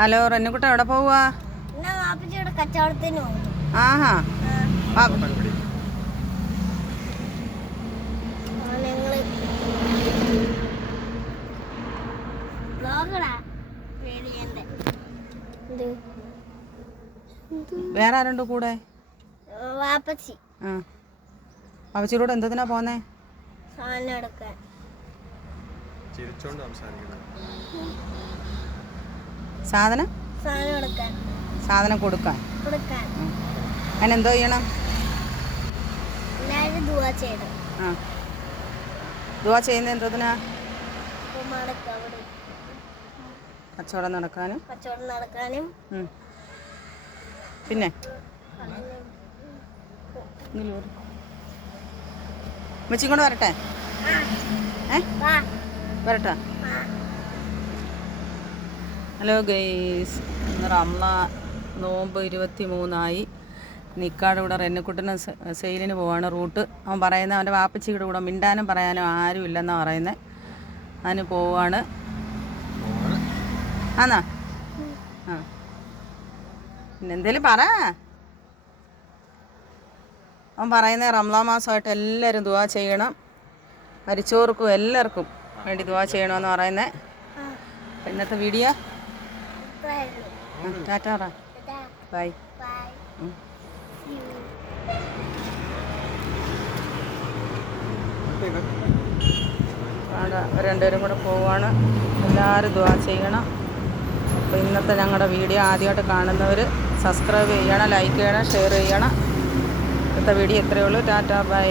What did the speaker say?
Hello റെന്നുകുട്ട എവിടെ പോവാ? ആഹാ വേറെ ആരുണ്ട് കൂടെ? വാപ്പച്ചിയുടെ എന്തിനാ പോന്നേ? സാധനം കൊടുക്കാൻ. അതിനെന്തോ ചെയ്യണം? ദുആ ചെയ്യുന്ന എന്തതിനാ? കച്ചവടം നടക്കാനും. പിന്നെ ഉമ്മച്ചി കൊണ്ട് വരട്ടെ? വരട്ടെ. ഹലോ ഗൈസ്, ഇന്ന് റംളാൻ നോമ്പ് 23 നിക്കാട് കൂടെ റെന്നുക്കുട്ടന് സെയിലിന് പോവാണ്. റൂട്ട് അവൻ പറയുന്നത് അവൻ്റെ വാപ്പച്ചിയുടെ കൂടെ മിണ്ടാനും പറയാനും ആരും ഇല്ലെന്നാണ് പറയുന്നത്. അതിന് പോവാണ്. ആന്നാ? ആ പിന്നെ എന്തേലും പറ. അവൻ പറയുന്നത് റംളാൻ മാസമായിട്ട് എല്ലാവരും ദുആ ചെയ്യണം, മരിച്ചവർക്കും എല്ലാവർക്കും വേണ്ടി ദുആ ചെയ്യണമെന്ന് പറയുന്നത്. ഇന്നത്തെ വീഡിയോ ടാറ്റാ പറ. ബൈ. രണ്ടുപേരും കൂടെ പോവാണ്. എല്ലാവരും ദുആ ചെയ്യണം. അപ്പോൾ ഇന്നത്തെ ഞങ്ങളുടെ വീഡിയോ ആദ്യമായിട്ട് കാണുന്നവർ സബ്സ്ക്രൈബ് ചെയ്യണം, ലൈക്ക് ചെയ്യണം, ഷെയർ ചെയ്യണം. ഇന്നത്തെ വീഡിയോ ഇത്രയേ ഉള്ളൂ. Tata bye.